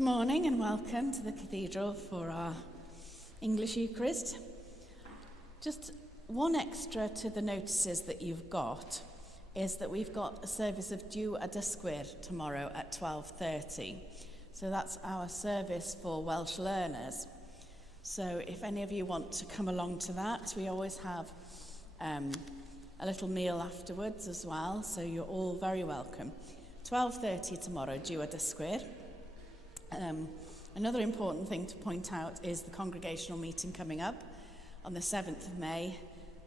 Good morning and welcome to the Cathedral for our English Eucharist. Just one extra to the notices that you've got is that we've got a service of Diw a Dysgwyr tomorrow at 12:30. So that's our service for Welsh learners. So if any of you want to come along to that, we always have a little meal afterwards as well, so you're all very welcome. 12:30 tomorrow, Diw a Dysgwyr. Another important thing to point out is the congregational meeting coming up on the 7th of May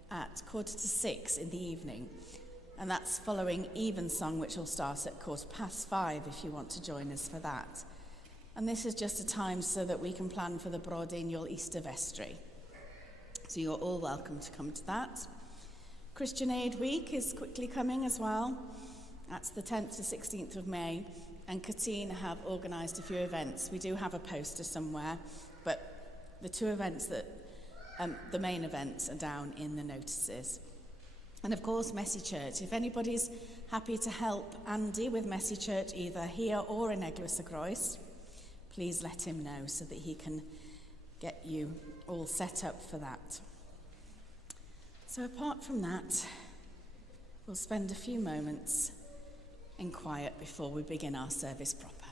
at 5:45 in the evening. And that's following Evensong, which will start at 5:15 if you want to join us for that. And this is just a time so that we can plan for the Brod-Annual Easter Vestry. So you're all welcome to come to that. Christian Aid Week is quickly coming as well. That's the 10th to 16th of May. And Catene have organised a few events. We do have a poster somewhere, but the two events the main events are down in the notices. And of course, Messy Church. If anybody's happy to help Andy with Messy Church, either here or in Eglwys y Groes, please let him know so that he can get you all set up for that. So apart from that, we'll spend a few moments in quiet before we begin our service proper.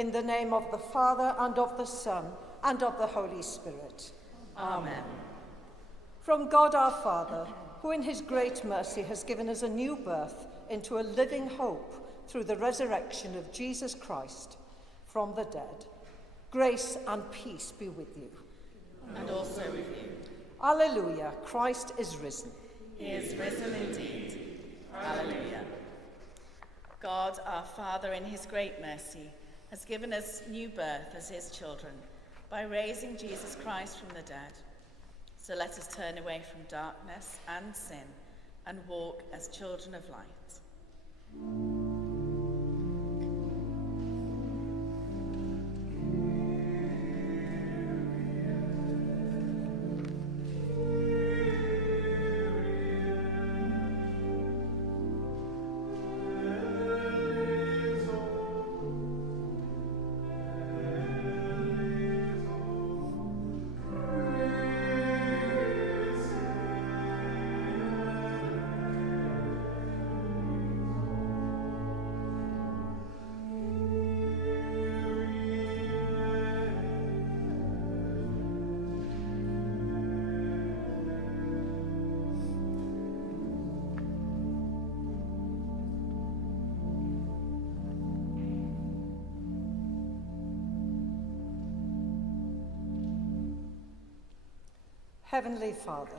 In the name of the Father, and of the Son, and of the Holy Spirit. Amen. From God our Father, who in his great mercy has given us a new birth into a living hope through the resurrection of Jesus Christ from the dead, grace and peace be with you. And also with you. Alleluia, Christ is risen. He is risen indeed. Alleluia. God, our Father, in his great mercy, has given us new birth as his children by raising Jesus Christ from the dead. So let us turn away from darkness and sin and walk as children of light. Heavenly Father,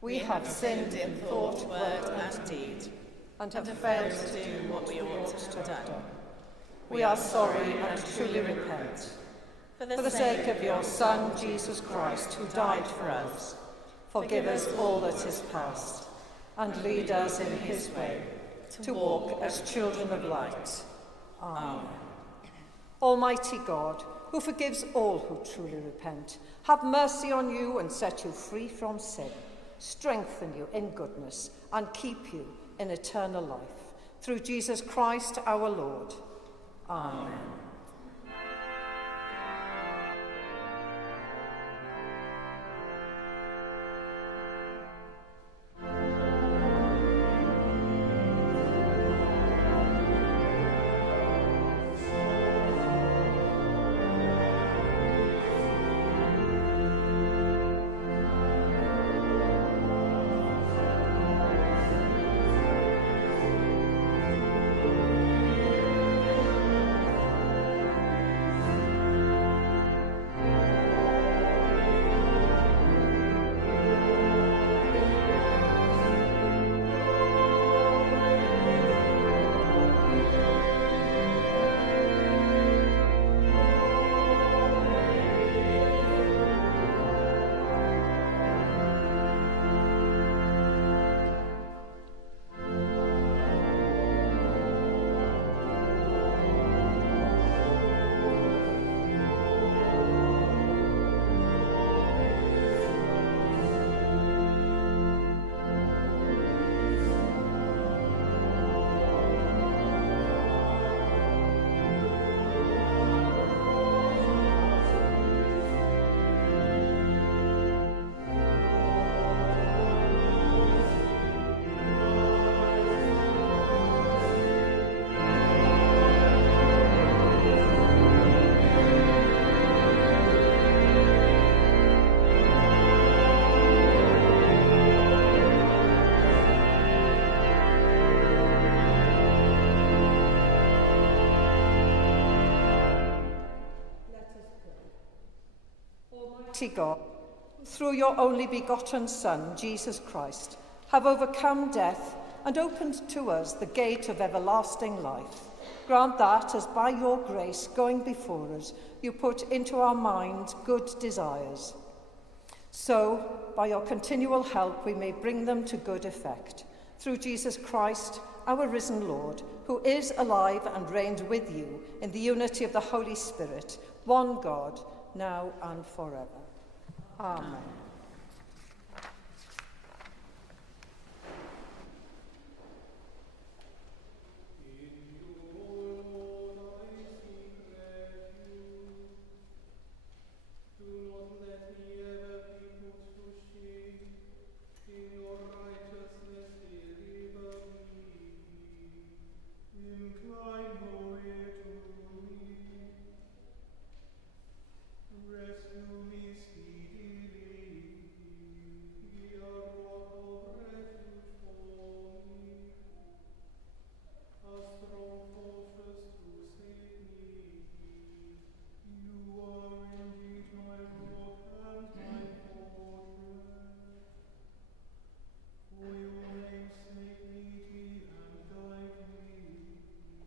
we have sinned in thought, word, and deed, and have failed to do what we ought to have done. We are sorry and truly repent. For the sake of your Son, Jesus Christ, who died for us, forgive us all that is past, and lead us in his way, to walk as children of light. Amen. Almighty God, who forgives all who truly repent, have mercy on you and set you free from sin, strengthen you in goodness, and keep you in eternal life. Through Jesus Christ our Lord. Amen. Almighty God, through your only begotten Son, Jesus Christ, have overcome death and opened to us the gate of everlasting life. Grant that, as by your grace going before us, you put into our minds good desires. So, by your continual help, we may bring them to good effect. Through Jesus Christ, our risen Lord, who is alive and reigns with you in the unity of the Holy Spirit, one God, now and forever. Amen. Incline, O ear, to me. We